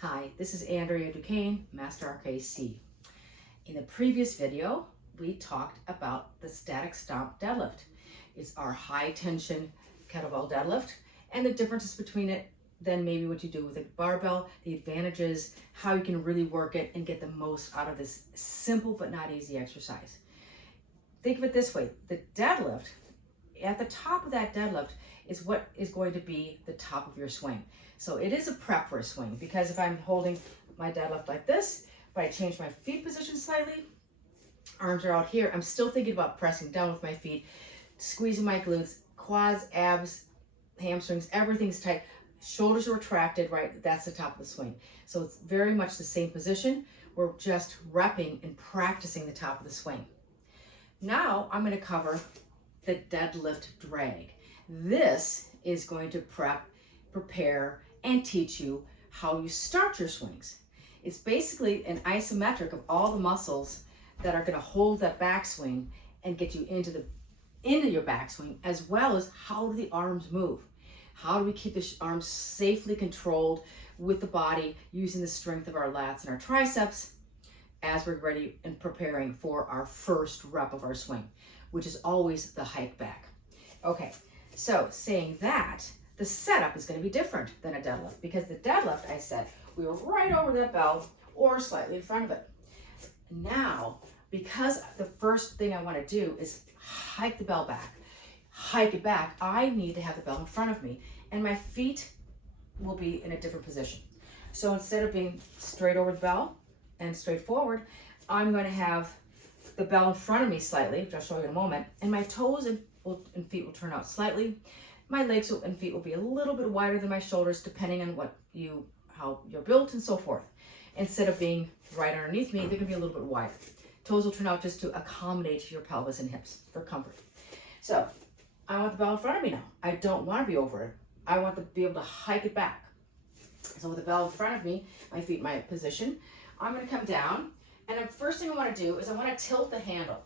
Hi, this is Andrea Duquesne, Master RKC. In the previous video, we talked about the static stomp deadlift. It's our high tension kettlebell deadlift and the differences between it than maybe what you do with a barbell, the advantages, how you can really work it and get the most out of this simple but not easy exercise. Think of it this way, the deadlift, at the top of that deadlift is what is going to be the top of your swing. So it is a prep for a swing, because if I'm holding my deadlift like this, but I change my feet position slightly, arms are out here, I'm still thinking about pressing down with my feet, squeezing my glutes, quads, abs, hamstrings, everything's tight, shoulders are retracted, right? That's the top of the swing. So it's very much the same position. We're just repping and practicing the top of the swing. Now I'm going to cover the deadlift drag. This is going to prepare, and teach you how you start your swings. It's basically an isometric of all the muscles that are going to hold that backswing and get you into your backswing, as well as how do the arms move. How do we keep the arms safely controlled with the body using the strength of our lats and our triceps as we're ready and preparing for our first rep of our swing, which is always the hike back. Okay, so saying that, the setup is going to be different than a deadlift, because the deadlift, I said, we were right over that bell or slightly in front of it. Now, because the first thing I want to do is hike the bell back, hike it back, I need to have the bell in front of me, and my feet will be in a different position. So instead of being straight over the bell and straight forward, I'm going to have the bell in front of me slightly, which I'll show you in a moment, and my toes and feet will turn out slightly. My legs and feet will be a little bit wider than my shoulders, depending on how you're built and so forth. Instead of being right underneath me, they're going to be a little bit wider. Toes will turn out just to accommodate your pelvis and hips for comfort. So I want the bell in front of me now. I don't want to be over it. I want to be able to hike it back. So with the bell in front of me, my feet in my position, I'm going to come down, and the first thing I want to do is I want to tilt the handle.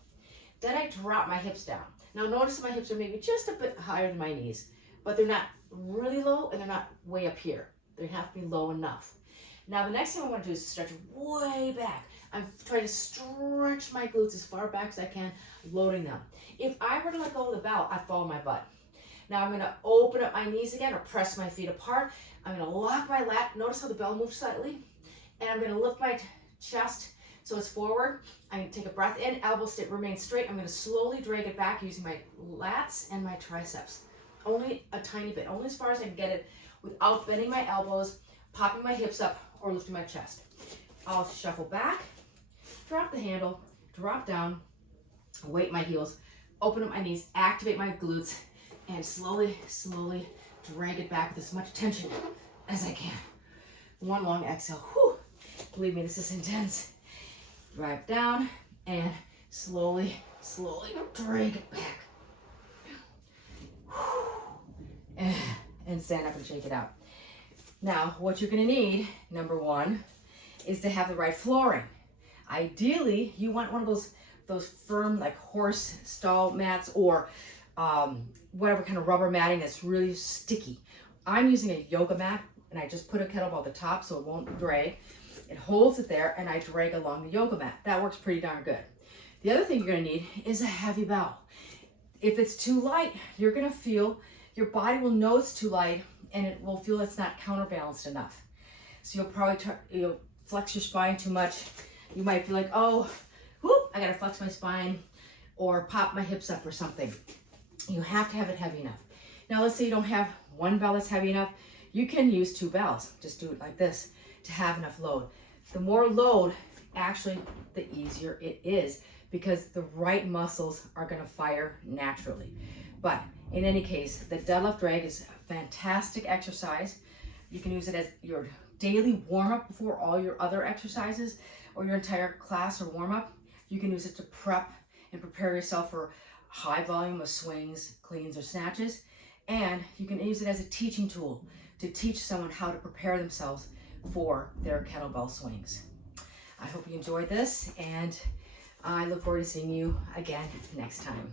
Then I drop my hips down. Now notice my hips are maybe just a bit higher than my knees, but they're not really low and they're not way up here. They have to be low enough. Now the next thing I want to do is stretch way back. I'm trying to stretch my glutes as far back as I can, loading them. If I were to let go of the bell, I'd fall on my butt. Now I'm going to open up my knees again or press my feet apart. I'm going to lock my lat. Notice how the bell moves slightly. And I'm going to lift my chest so it's forward. I'm going to take a breath in, elbows remain straight. I'm going to slowly drag it back using my lats and my triceps. Only a tiny bit, only as far as I can get it without bending my elbows, popping my hips up, or lifting my chest. I'll shuffle back, drop the handle, drop down, weight my heels, open up my knees, activate my glutes, and slowly, slowly drag it back with as much tension as I can. One long exhale. Whew. Believe me, this is intense. Drive down and slowly, slowly drag it back. And stand up and shake it out. Now, what you're going to need, number one, is to have the right flooring. Ideally, you want one of those firm, like horse stall mats, or whatever kind of rubber matting that's really sticky. I'm using a yoga mat, and I just put a kettlebell at the top so it won't drag. It holds it there, and I drag along the yoga mat. That works pretty darn good. The other thing you're going to need is a heavy bell. If it's too light, you're going to feel, your body will know it's too light, and it will feel it's not counterbalanced enough. So you'll probably you'll flex your spine too much. You might feel like, oh, whoop, I got to flex my spine or pop my hips up or something. You have to have it heavy enough. Now, let's say you don't have one bell that's heavy enough. You can use two bells. Just do it like this to have enough load. The more load, actually, the easier it is, because the right muscles are going to fire naturally. But in any case, the deadlift drag is a fantastic exercise. You can use it as your daily warm-up before all your other exercises or your entire class or warm-up. You can use it to prep and prepare yourself for high volume of swings, cleans, or snatches. And you can use it as a teaching tool to teach someone how to prepare themselves for their kettlebell swings. I hope you enjoyed this, and I look forward to seeing you again next time.